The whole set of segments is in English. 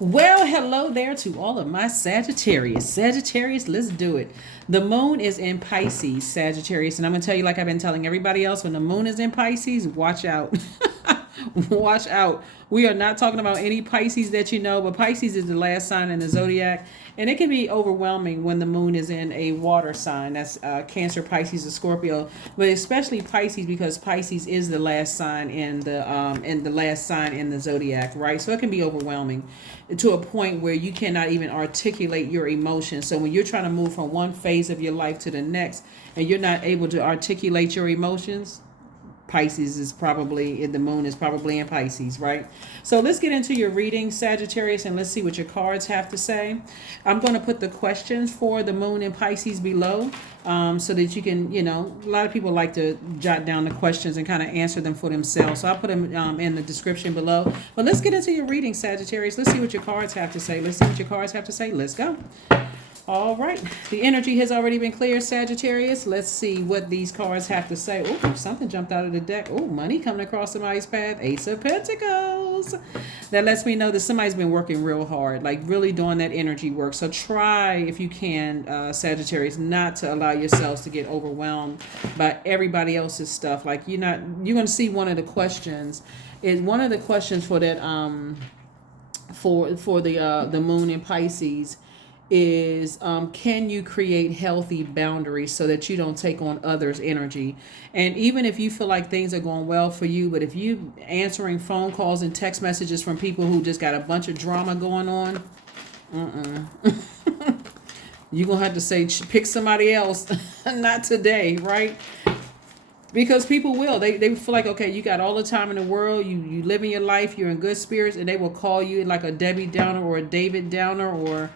Well, hello there to all of my Sagittarius. Sagittarius, let's do it. The moon is in Pisces, Sagittarius. And I'm going to tell you, like I've been telling everybody else, when the moon is in Pisces, watch out. Watch out. We are not talking about any Pisces that you know, but Pisces is the last sign in the zodiac. And it can be overwhelming when the moon is in a water sign. That's Cancer, Pisces, or Scorpio. But especially Pisces, because Pisces is the last sign in the last sign in the zodiac, right? So it can be overwhelming to a point where you cannot even articulate your emotions. So when you're trying to move from one phase of your life to the next, and you're not able to articulate your emotions, Pisces is probably, the moon is probably in Pisces, right? So let's get into your reading, Sagittarius, and let's see what your cards have to say. I'm going to put the questions for the moon in Pisces below, so that you can, a lot of people like to jot down the questions and kind of answer them for themselves. So I'll put them in the description below. But let's get into your reading, Sagittarius. Let's see what your cards have to say. Let's see what your cards have to say. Let's go. All right. The energy has already been cleared, Sagittarius. Let's see what these cards have to say. Oh, something jumped out of the deck. Oh, money coming across somebody's path. Ace of Pentacles. That lets me know that somebody's been working real hard, like really doing that energy work. So try, if you can, Sagittarius, not to allow yourselves to get overwhelmed by everybody else's stuff. Like you're going to see one of the questions for that, for the moon in Pisces is can you create healthy boundaries so that you don't take on others' energy? And even if you feel like things are going well for you, but if you answering phone calls and text messages from people who just got a bunch of drama going on, you're gonna have to say pick somebody else. Not today, right? Because people will. They feel like, okay, you got all the time in the world, you live in your life, you're in good spirits, and they will call you like a Debbie Downer or a David Downer, or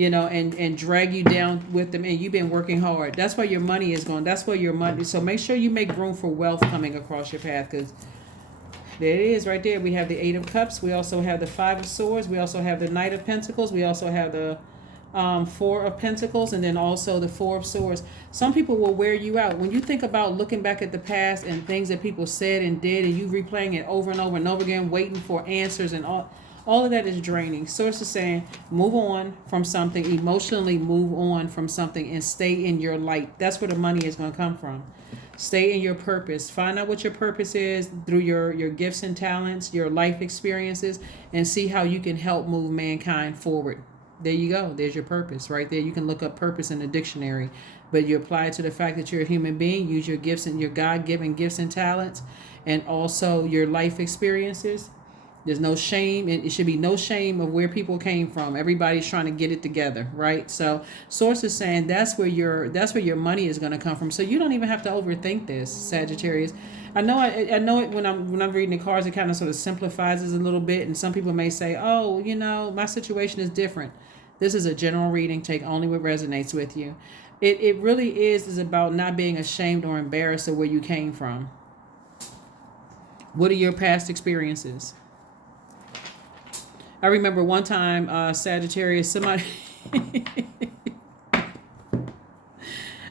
and drag you down with them, and you've been working hard. That's where your money is going. That's where your money. So make sure you make room for wealth coming across your path, because there it is right there. We have the Eight of Cups. We also have the Five of Swords. We also have the Knight of Pentacles. We also have the Four of Pentacles, and then also the Four of Swords. Some people will wear you out. When you think about looking back at the past and things that people said and did, and you replaying it over and over and over again, waiting for answers and all of that is draining. Source is saying move on from something, emotionally move on from something, and stay in your light. That's where the money is going to come from. Stay in your purpose. Find out what your purpose is through your gifts and talents, your life experiences, and see how you can help move mankind forward. There you go. There's your purpose right there. You can look up purpose in the dictionary, but you apply it to the fact that you're a human being. Use your gifts and your God-given gifts and talents, and also your life experiences. There's no shame. It should be no shame of where people came from. Everybody's trying to get it together, right? So source is saying that's where your money is going to come from. So you don't even have to overthink this, Sagittarius. I know it when I'm reading the cards, it kind of sort of simplifies it a little bit, and some people may say, oh, my situation is different. This is a general reading. Take only what resonates with you. It really is about not being ashamed or embarrassed of where you came from. What are your past experiences? I remember one time, Sagittarius, somebody,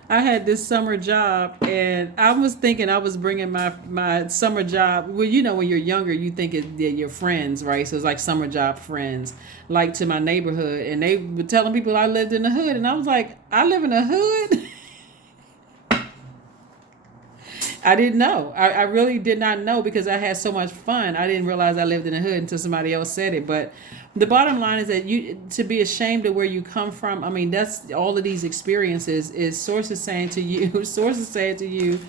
I had this summer job, and I was thinking I was bringing my summer job. Well, when you're younger, you think they're your friends, right? So it's like summer job friends, like to my neighborhood. And they were telling people I lived in the hood. And I was like, I live in the hood? I didn't know. I really did not know, because I had so much fun. I didn't realize I lived in the hood until somebody else said it. But the bottom line is that to be ashamed of where you come from. I mean, that's all of these experiences is sources saying to you,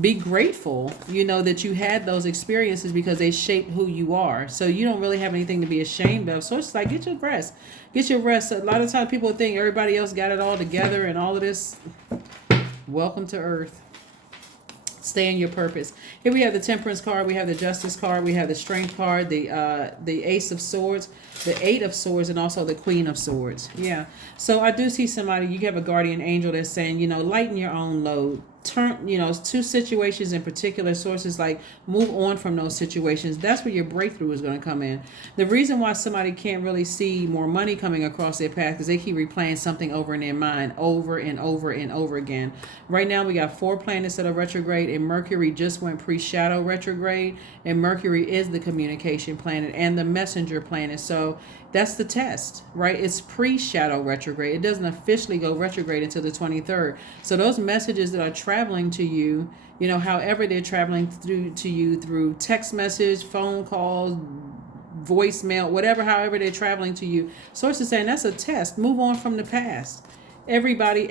be grateful, that you had those experiences, because they shaped who you are. So you don't really have anything to be ashamed of. So it's like, get your rest. A lot of times people think everybody else got it all together and all of this. Welcome to Earth. Stay in your purpose. Here we have the Temperance card, we have the Justice card, we have the Strength card, the Ace of Swords, the Eight of Swords, and also the Queen of Swords. Yeah. So I do see somebody, you have a guardian angel that's saying, lighten your own load. turn, two situations in particular, sources like move on from those situations. That's where your breakthrough is going to come in. The reason why somebody can't really see more money coming across their path is they keep replaying something over in their mind over and over and over again. Right now we got 4 planets that are retrograde, and Mercury just went pre-shadow retrograde, and Mercury is the communication planet and the messenger planet. So that's the test, right? It's pre-shadow retrograde. It doesn't officially go retrograde until the 23rd. So those messages that are traveling to you, however they're traveling through to you through text message, phone calls, voicemail, whatever, however they're traveling to you, source is saying that's a test. Move on from the past. Everybody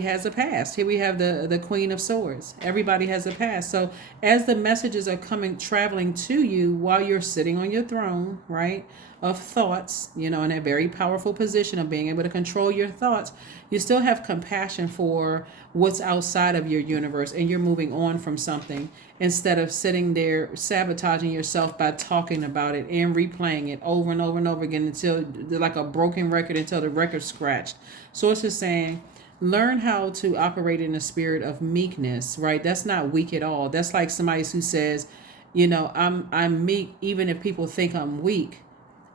has a past. Here we have the Queen of Swords. Everybody has a past. So as the messages are traveling to you while you're sitting on your throne, right, of thoughts, in a very powerful position of being able to control your thoughts, you still have compassion for what's outside of your universe, and you're moving on from something instead of sitting there sabotaging yourself by talking about it and replaying it over and over and over again until, like a broken record, until the record's scratched. Source is saying, learn how to operate in a spirit of meekness, right? That's not weak at all. That's like somebody who says, I'm meek even if people think I'm weak.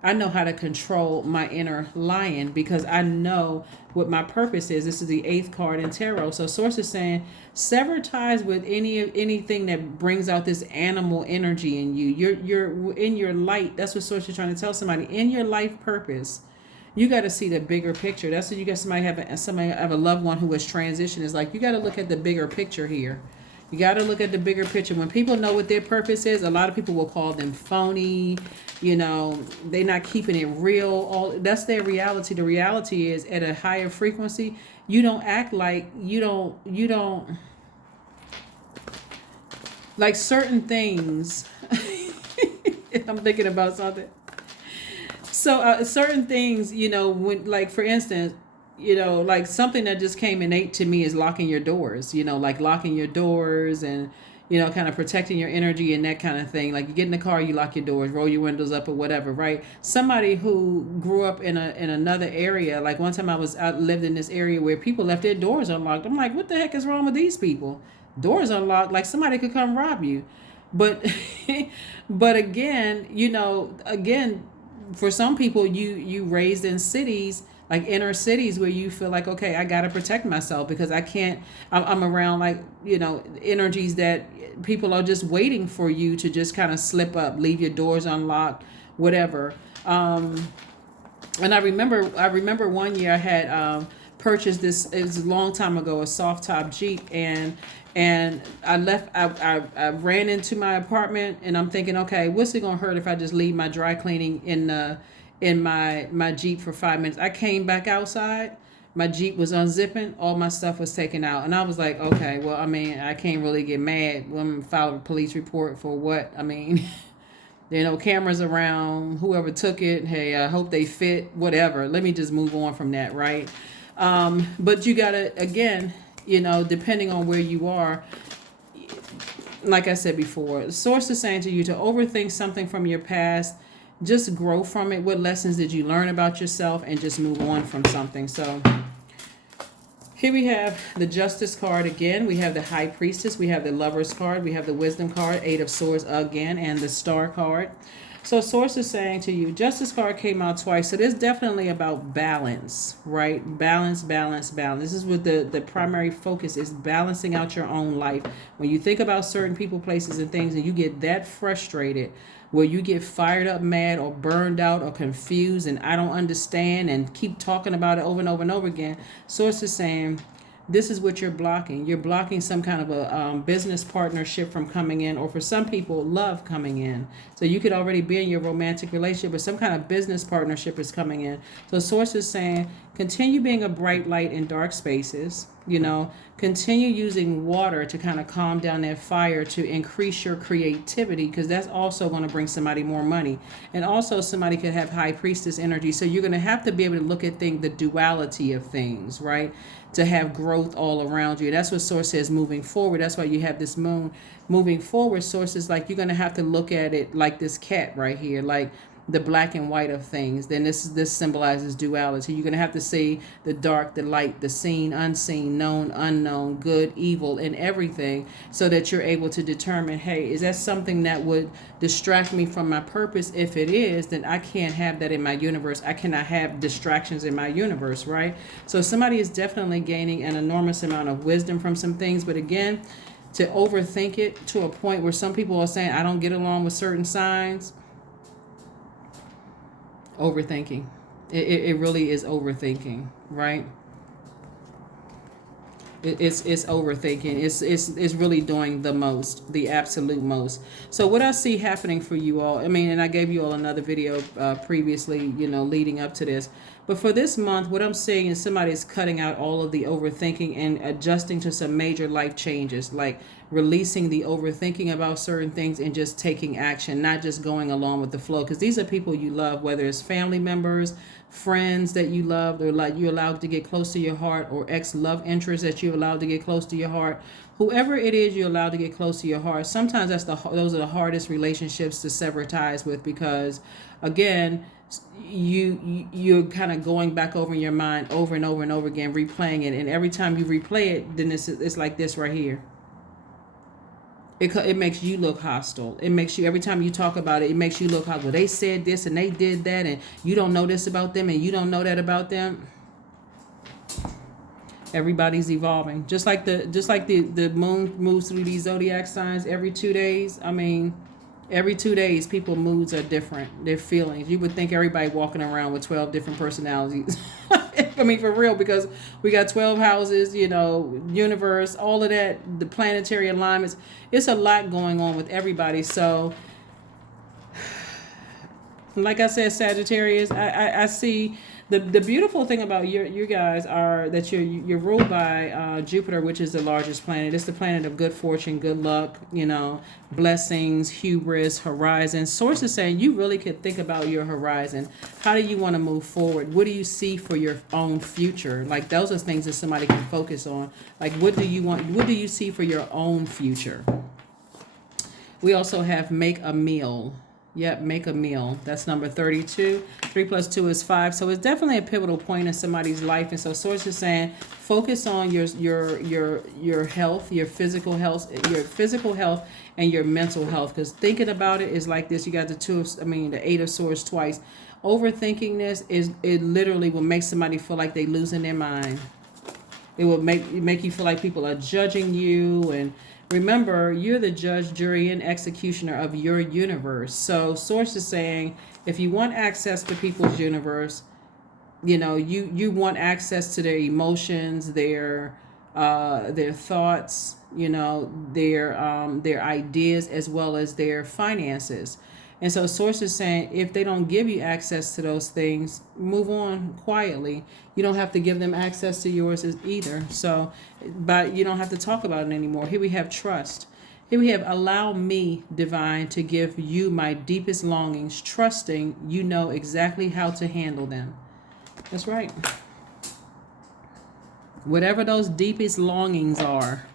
I know how to control my inner lion because I know what my purpose is. This is the 8th card in tarot. So source is saying, sever ties with anything that brings out this animal energy in you. You're in your light. That's what source is trying to tell somebody. In your life purpose, you got to see the bigger picture. That's what you got. Somebody have a loved one who has transitioned. It's like, you got to look at the bigger picture here. You got to look at the bigger picture. When people know what their purpose is, a lot of people will call them phony. They're not keeping it real. That's their reality. The reality is, at a higher frequency, you don't act like you don't like certain things. I'm thinking about something. So certain things, when, like, for instance, like something that just came innate to me is locking your doors, like locking your doors and, kind of protecting your energy and that kind of thing. Like, you get in the car, you lock your doors, roll your windows up or whatever, right? Somebody who grew up in another area, like one time I lived in this area where people left their doors unlocked. I'm like, what the heck is wrong with these people? Doors unlocked, like somebody could come rob you. But, but again, for some people, you raised in cities, like inner cities, where you feel like, okay, I got to protect myself because I'm around, like, energies that people are just waiting for you to just kind of slip up, leave your doors unlocked, whatever. And I remember one year I had purchased this, it was a long time ago, a soft top Jeep, and I ran into my apartment, and I'm thinking, okay, what's it gonna hurt if I just leave my dry cleaning in my Jeep for 5 minutes? I came back outside, my Jeep was unzipping, all my stuff was taken out, and I was like, okay, well, I can't really get mad when I file a police report for what? There are no cameras around, whoever took it, hey, I hope they fit, whatever. Let me just move on from that, right? But you gotta, again, depending on where you are, like I said before, the source is saying to you to overthink something from your past. Just grow from it. What lessons did you learn about yourself, and just move on from something. So here we have the Justice card again. We have the High Priestess. We have the Lovers card. We have the Wisdom card, 8 of Swords again, and the Star card. So source is saying to you, Justice card came out twice. So there's definitely about balance, right? Balance. This is what the primary focus is, balancing out your own life. When you think about certain people, places, and things, and you get that frustrated, where you get fired up, mad, or burned out, or confused, and I don't understand, and keep talking about it over and over and over again, source is saying, this is what you're blocking. You're blocking some kind of a business partnership from coming in, or for some people, love coming in. So you could already be in your romantic relationship, but some kind of business partnership is coming in. So source is saying, continue being a bright light in dark spaces. Continue using water to kind of calm down that fire, to increase your creativity, because that's also going to bring somebody more money. And also somebody could have High Priestess energy. So you're going to have to be able to look at the duality of things, right? To have growth all around you. That's what source says moving forward. That's why you have this moon moving forward. Source is like, you're going to have to look at it like this cat right here. Like, the black and white of things, then this symbolizes duality. You're going to have to see the dark, the light, the seen, unseen, known, unknown, good, evil, and everything, so that you're able to determine, hey, is that something that would distract me from my purpose? If it is, then I can't have that in my universe. I cannot have distractions in my universe, right? So somebody is definitely gaining an enormous amount of wisdom from some things, but again, to overthink it to a point where some people are saying, I don't get along with certain signs. Overthinking. It really is overthinking, right? It's overthinking. It's really doing the absolute most. So what I see happening for you all, I mean, and I gave you all another video previously, leading up to this. But for this month, what I'm seeing is somebody is cutting out all of the overthinking and adjusting to some major life changes, like releasing the overthinking about certain things and just taking action, not just going along with the flow. Because these are people you love, whether it's family members, friends that you love, or like you're allowed to get close to your heart, or ex-love interests that you're allowed to get close to your heart. Whoever it is you're allowed to get close to your heart. Sometimes those are the hardest relationships to sever ties with, because again, you're kind of going back over in your mind over and over and over again, replaying it, and every time you replay it, then it's like this right here. It makes you look hostile. It makes you, every time you talk about it, it makes you look hostile. They said this and they did that, and you don't know this about them and you don't know that about them. Everybody's evolving. Just like the moon moves through these zodiac signs every 2 days. I mean, every 2 days, people's moods are different. Their feelings. You would think everybody walking around with 12 different personalities. I mean, for real, because we got 12 houses, universe, all of that, the planetary alignments. It's a lot going on with everybody. So, like I said, Sagittarius, I see the beautiful thing about you guys are that you're ruled by Jupiter, which is the largest planet. It's the planet of good fortune, good luck, blessings, hubris, horizon. Sources saying you really could think about your horizon. How do you want to move forward? What do you see for your own future? Like, those are things that somebody can focus on. Like, what do you want? What do you see for your own future? We also have make a meal. Yep, make a meal. That's number 32. 3 plus 2 is 5. So it's definitely a pivotal point in somebody's life. And so source is saying focus on your health, your physical health, and your mental health. Because thinking about it is like this. You got the 8 of swords twice. Overthinking this it literally will make somebody feel like they losing their mind. It will make you feel like people are judging you. And remember, you're the judge, jury, and executioner of your universe. So source is saying, if you want access to people's universe, you want access to their emotions, their thoughts, their ideas, as well as their finances. And so source is saying, if they don't give you access to those things, move on quietly. You don't have to give them access to yours either. So, but you don't have to talk about it anymore. Here we have trust. Here we have allow me, divine, to give you my deepest longings, trusting you know exactly how to handle them. That's right. Whatever those deepest longings are.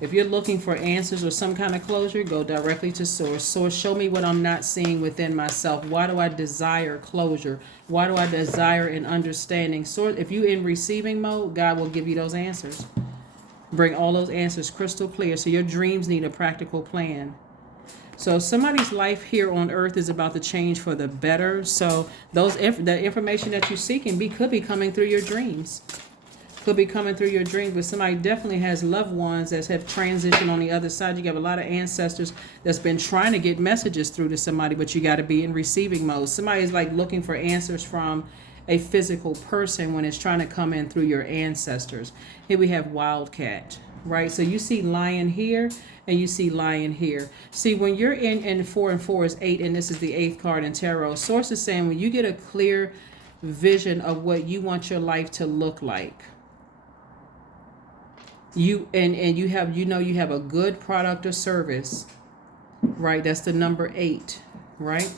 If you're looking for answers or some kind of closure, go directly to source. Source, show me what I'm not seeing within myself. Why do I desire closure? Why do I desire an understanding? Source, if you're in receiving mode, God will give you those answers. Bring all those answers crystal clear. So your dreams need a practical plan. So somebody's life here on earth is about to change for the better. So the information that you're seeking could be coming through your dreams. Could be coming through your dreams, but somebody definitely has loved ones that have transitioned on the other side. You have a lot of ancestors that's been trying to get messages through to somebody, but you got to be in receiving mode. Somebody is like looking for answers from a physical person when it's trying to come in through your ancestors. Here we have wildcat, right? So you see lion here and you see lion here. See, when you're in 4 and 4 is 8, and this is the 8th card in tarot. Source is saying when you get a clear vision of what you want your life to look like, you have a good product or service, right? That's the number 8, right?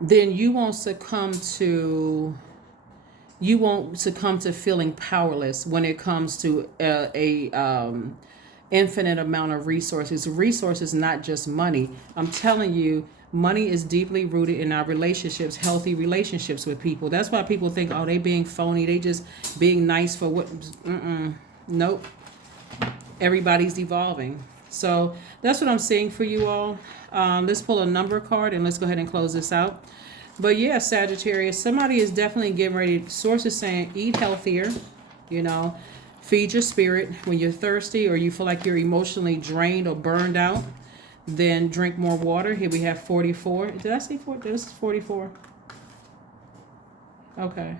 Then you won't succumb to feeling powerless when it comes to infinite amount of resources. Resources, not just money. I'm telling you, Money is deeply rooted in our relationships, healthy relationships with people. That's why people think, oh, they being phony. They just being nice for what? Nope. Everybody's evolving. So that's what I'm seeing for you all. Let's pull a number card and let's go ahead and close this out. But yeah, Sagittarius, somebody is definitely getting ready. Source is saying eat healthier, you know, feed your spirit. When you're thirsty or you feel like you're emotionally drained or burned out, then drink more water. Here we have 44. Did I say 4? This is 44. Okay.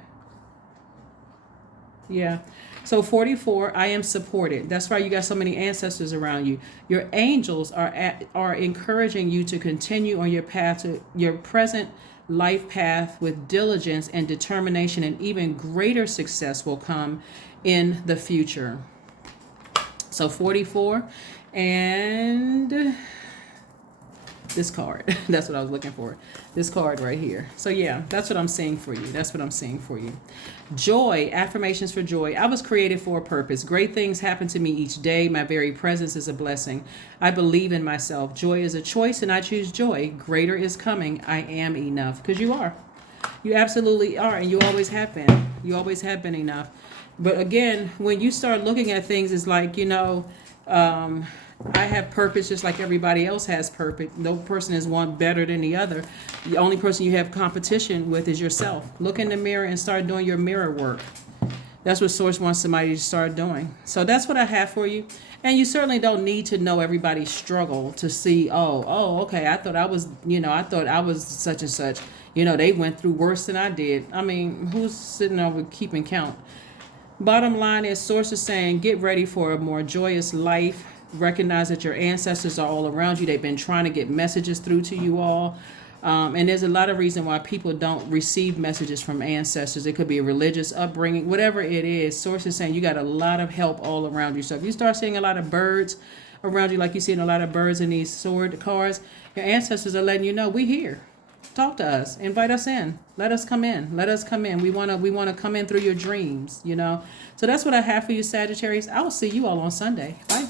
Yeah. So 44, I am supported. That's why you got so many ancestors around you. Your angels are encouraging you to continue on your path to your present life path with diligence and determination, and even greater success will come in the future. So 44 and this card. That's what I was looking for. This card right here. So yeah, that's what I'm saying for you. That's what I'm saying for you. Joy, affirmations for joy. I was created for a purpose. Great things happen to me each day. My very presence is a blessing. I believe in myself. Joy is a choice and I choose joy. Greater is coming. I am enough. Because you are. You absolutely are. And you always have been. You always have been enough. But again, when you start looking at things, it's like, I have purpose just like everybody else has purpose. No person is one better than the other. The only person you have competition with is yourself. Look in the mirror and start doing your mirror work. That's what Source wants somebody to start doing. So that's what I have for you. And you certainly don't need to know everybody's struggle to see, okay, I thought I was such and such. They went through worse than I did. I mean, who's sitting over keeping count? Bottom line is Source is saying, get ready for a more joyous life. Recognize that your ancestors are all around you. They've been trying to get messages through to you all. And there's a lot of reason why people don't receive messages from ancestors. It could be a religious upbringing, whatever it is. Source is saying you got a lot of help all around you. So if you start seeing a lot of birds around you, like you're seeing a lot of birds in these sword cards, your ancestors are letting you know, we here. Talk to us. Invite us in. Let us come in. Let us come in. We want to come in through your dreams, So that's what I have for you, Sagittarius. I will see you all on Sunday. Bye.